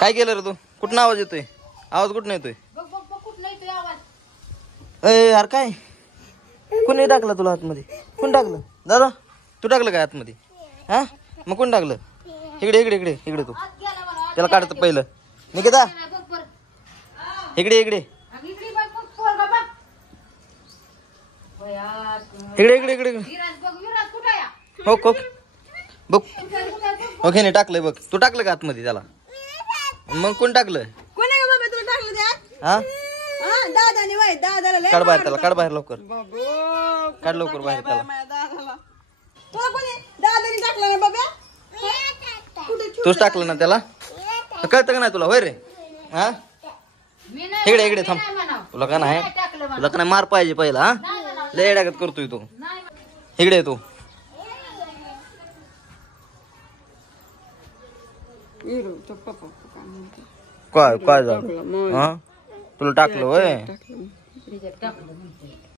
काय केलं रे तू? कुठं आवाज येतोय? आवाज कुठं येतोय? यार काय कोणी टाकलं तुला आतमध्ये? कोण टाकलं? दादा तू टाकलं काय आतमध्ये? हा मग कोण टाकलं? इकडे इकडे इकडे इकडे तू त्याला काढत पहिलं. निकिता इकडे इकडे इकडे इकडे इकडे हो हो बघ ओके नाही टाकलंय बघ. तू टाकलं का आतमध्ये त्याला? मग कोण टाकलं? हा काढ बाहेर त्याला, काढ बाहेर लवकर, काढ लवकर बाहेर त्याला. तूच टाकलं ना त्याला? कळतं का नाही तुला? होय रे हा इकडे इकडे थांब. तुला का नाही मार पाहिजे पहिला. हा लय डागत करतोय तू. इकडे तू काय काय झालं? हा तुला टाकलं होय?